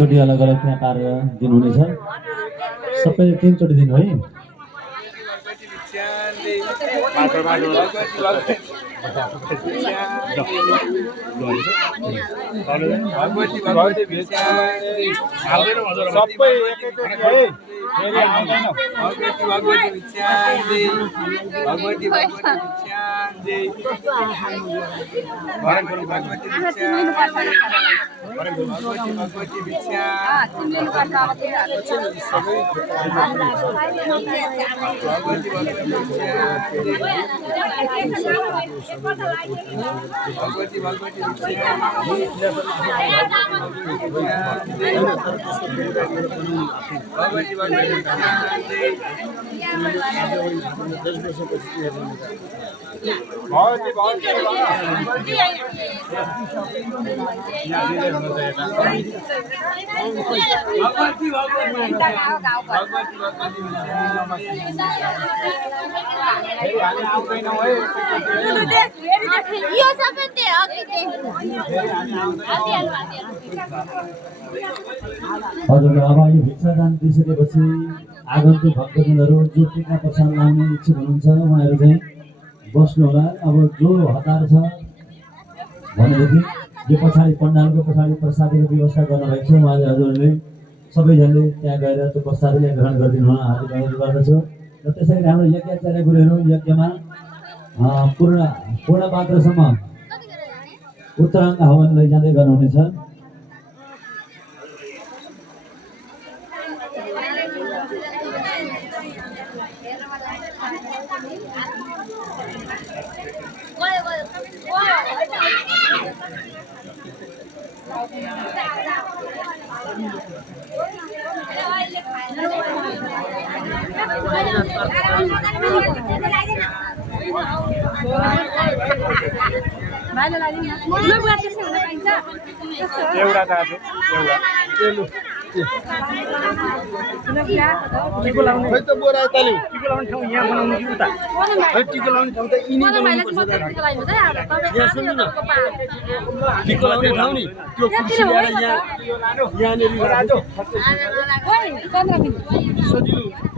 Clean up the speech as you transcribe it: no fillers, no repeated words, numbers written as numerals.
चोटि अलग अलग त्यहाँ पारेर दिनुहुनेछ। सबैले 3 चोटि दिनु है। हजुर अब यो भिक्षादान दिइसकेपछि आगन्तुक भक्तजनहरू जो टिका प्रसाद लाउने इच्छुक हुनुहुन्छ उहाँहरू चाहिँ बस्नु होला। अब जो हतार छ भनेदेखि यो पछाडि पण्डालको पछाडि प्रसादीको व्यवस्था गर्नुभएको छ उहाँले हजुरहरूले सबैजनाले त्यहाँ गएर त्यो प्रसादीलाई ग्रहण गरिदिनु हुन हार्दिक अनुरोध गर्दछु। र त्यसैले हाम्रो यज्ञाचार्य गुरुहरू यज्ञमा पूर्ण पात्रसम्म उत्तराङ्ग हवन लैजाँदै गर्नुहुनेछ। एउटा दाजु एउटा टिको लाउने खै त बोरा तालि टिको लाउने ठाउँ यहाँ बनाउनु कि उता खै टिको लाउने ठाउँ त यिनी बनाउनु पर्छ यहाँ सुन्नु न टिको लाउने ठाउँ नि त्यो कुर्सी ल्याएर यहाँ यहाँनेरि राख्यो सजिलो